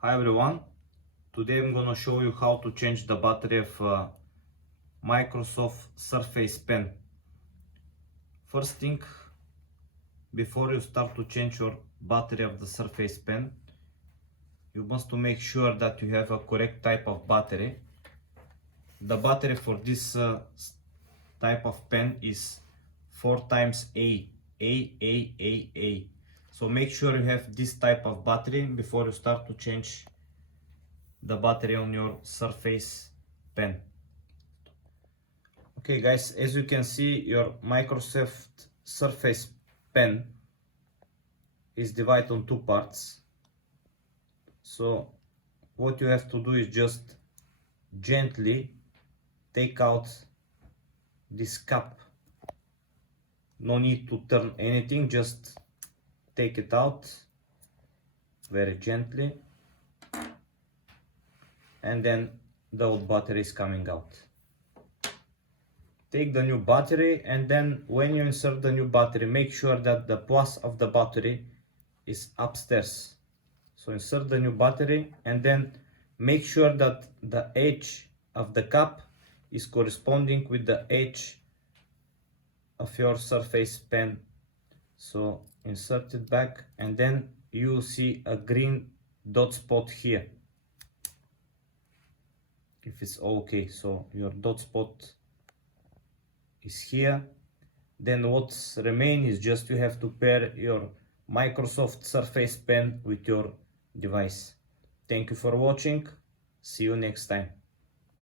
Hi everyone, today I'm gonna show you how to change the battery of Microsoft Surface Pen. First thing, before you start to change your battery of the Surface Pen, you must to make sure that you have a correct type of battery. The battery for this type of pen is 4 times AAAA. So make sure you have this type of battery before you start to change the battery on your Surface Pen. Okay guys, as you can see, your Microsoft Surface Pen is divided on two parts. So what you have to do is just gently take out this cap. No need to turn anything, just take it out very gently, and then the old battery is coming out. Take the new battery, and then when you insert the new battery, make sure that the plus of the battery is upstairs. So insert the new battery, and then make sure that the edge of the cap is corresponding with the edge of your Surface Pen. So insert it back, and then you will see a green dot spot here. If it's okay, so your dot spot is here. Then what's remain is just you have to pair your Microsoft Surface Pen with your device. Thank you for watching. See you next time.